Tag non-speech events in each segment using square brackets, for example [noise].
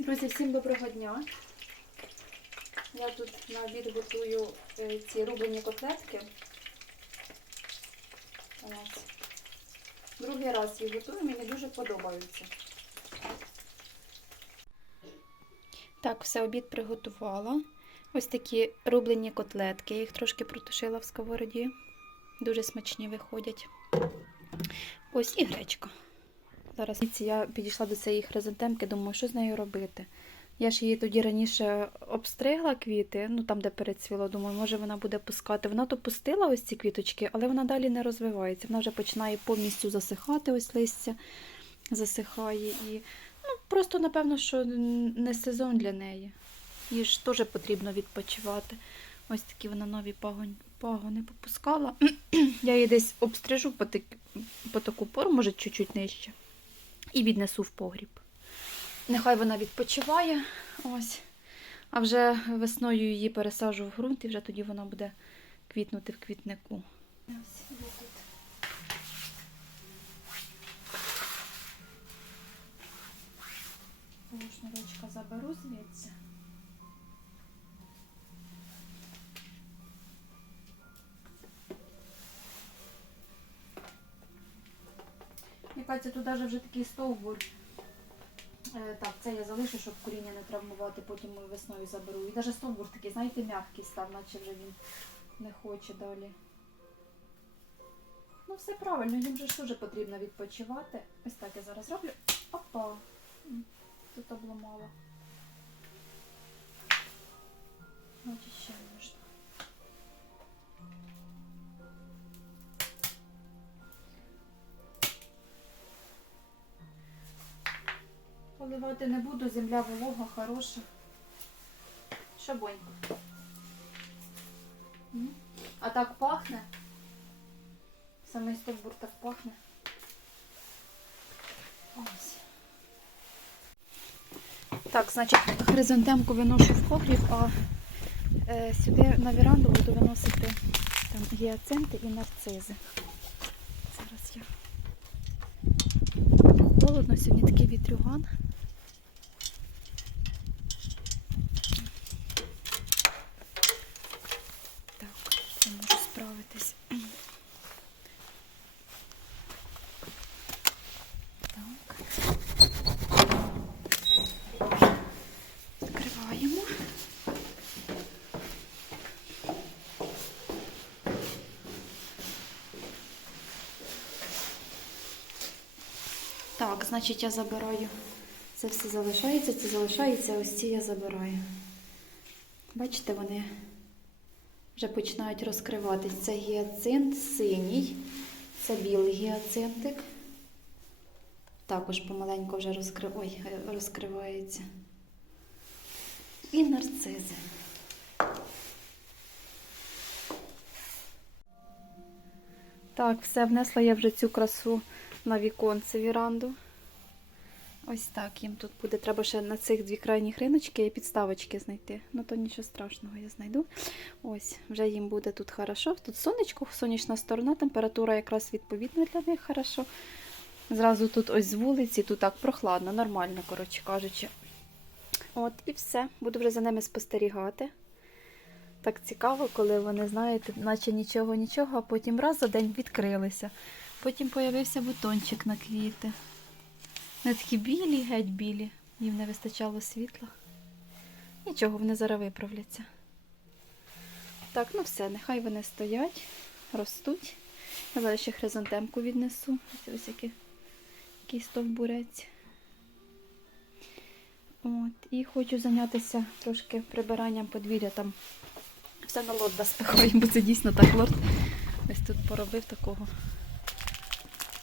Друзі, всім доброго дня. Я тут на обід готую е, ці рублені котлетки. Другий раз їх готую, мені дуже подобаються. Так, все, обід приготувала. Ось такі рублені котлетки. Я їх трошки протушила в сковороді. Дуже смачні виходять. Ось і гречка. Зараз я підійшла до цієї хризантемки, думаю, що з нею робити. Я ж її тоді раніше обстригла квіти, ну там, де перецвіло, думаю, може вона буде пускати. Вона то пустила ось ці квіточки, але вона далі не розвивається. Вона вже починає повністю засихати, ось листя засихає. І ну, просто, напевно, що не сезон для неї. Їй ж теж потрібно відпочивати. Ось такі вона нові пагони, попускала. [clears throat] Я її десь обстрижу по, так, по таку пору, може, чуть-чуть нижче. І віднесу в погріб. Нехай вона відпочиває. Ось. А вже весною її пересажу в ґрунт, і вже тоді вона буде квітнути в квітнику. Ось є тут. Шнурочка заберу звідси. Це тут навіть вже такий стовбур. Е, Так, це я залишу, щоб коріння не травмувати, потім ми весною заберу. І навіть стовбур такий, знаєте, м'який став, наче вже він не хоче далі. Ну, все правильно, їм же ж теж потрібно відпочивати. Ось так я зараз роблю. Опа! Тут обламала. Значить, Поливати не буду, земля волога, хороша. Шабонько. А так пахне. Самий стовбур так пахне. Ось. Так, значить, хризантемку виношу в погріб, а е, сюди на віранду буду виносити там гіацинти і нарцизи. Зараз я. Холодно, сьогодні такий вітрюган. Так, я можу справитись. Так. Відкриваємо. Так, значить я забираю. Це все залишається, це залишається, ось ці я забираю. Бачите, вони вже починають розкриватись. Це гіацинт синій, це білий гіацинтик. Також помаленьку вже розкри... Ой, розкривається. І нарцизи. Так, все, внесла я вже цю красу на віконце віранду. Ось так їм тут буде. Треба ще на цих дві крайні риночки і підставочки знайти. Ну, то нічого страшного, я знайду. Ось, вже їм буде тут хорошо. Тут сонечко, сонячна сторона, температура якраз відповідна для них хорошо. Зразу тут ось з вулиці, тут так прохладно, нормально, коротше кажучи. От, і все. Буду вже за ними спостерігати. Так цікаво, коли вони, знаєте, наче нічого-нічого, а потім раз за день відкрилися. Потім появився бутончик на квіти. Вони такі білі, геть білі. Їм не вистачало світла. Нічого, вони зараз виправляться. Так, ну все, нехай вони стоять, ростуть. Я зараз ще хризантемку віднесу. Ось ось який, який стовбурець. От, і хочу зайнятися трошки прибиранням подвір'я там. Все на лорда спихаю, бо це дійсно так лорд. Ось тут поробив такого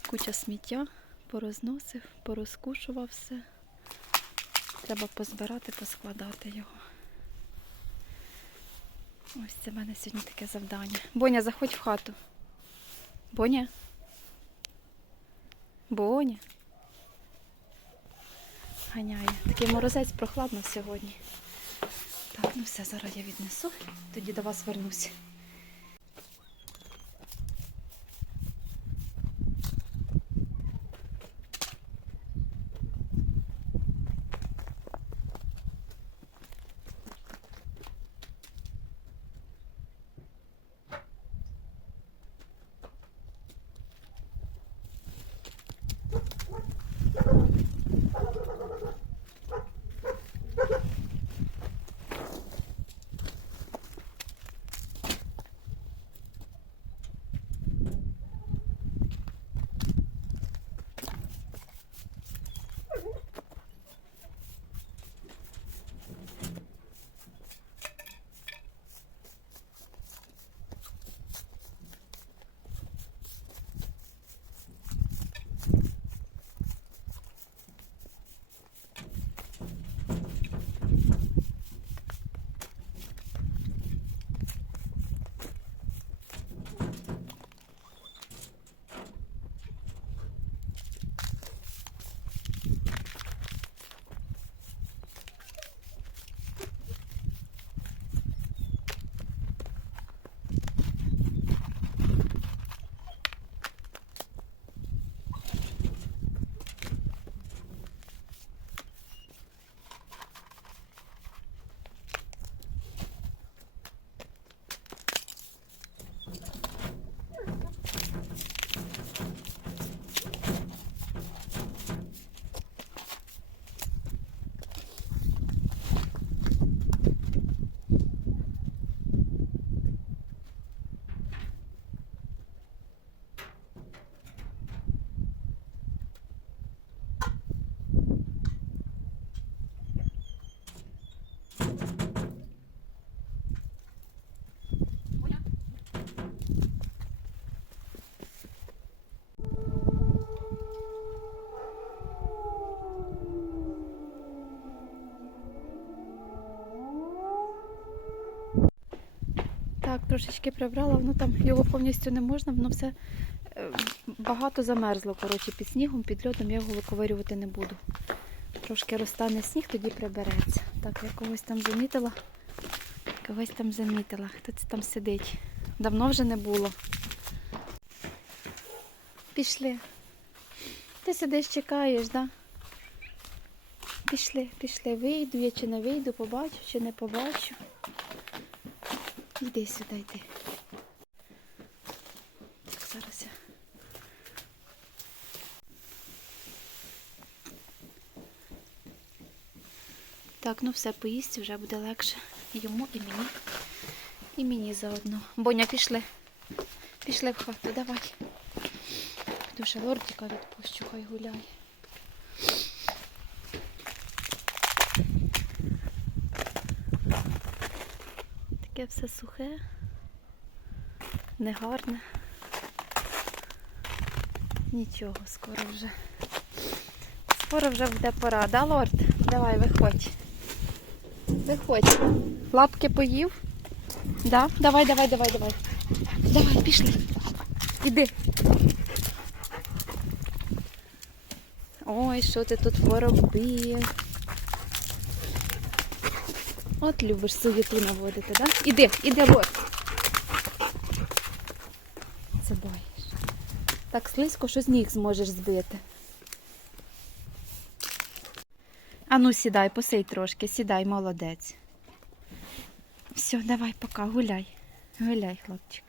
куча сміття, порозносив, порозкушував все. Треба позбирати, поскладати його. Ось це в мене сьогодні таке завдання. Боня, заходь в хату. Боня? Боня? Ганяє. Такий морозець прохладно сьогодні. Так, ну все, зараз я віднесу, тоді до вас вернусь. Трошечки прибрала, воно там його повністю не можна, воно все е, багато замерзло, коротше, під снігом, під льодом я його виковирювати не буду. Трошки розтане сніг, тоді прибереться. Так, я когось там замітила. Когось там замітила. Хто це там сидить? Давно вже не було. Пішли. Ти сидиш, чекаєш, да? Пішли, пішли, вийду я чи не вийду, побачу, чи не побачу. Йди сюди, йди. Зараз я. Так, ну все, поїсть вже буде легше. Йому і мені. І мені заодно. Боня, пішли. Пішли в хату, давай. Ще лордіка відпущу, хай гуляє. Таке все сухе, негарне. Нічого, скоро вже. Скоро вже буде пора, да, лорд? Давай, виходь. Виходь. Лапки поїв? Да? Давай, давай, давай, давай. Давай, пішли. Іди. Ой, що ти тут поробив? От любиш суєту наводити, да? Іди, іди, от. Це боїш. Так слизько, що з ніг зможеш збити. Ану, сідай, посий трошки, сідай, молодець. Все, давай, пока, гуляй. Гуляй, хлопчик.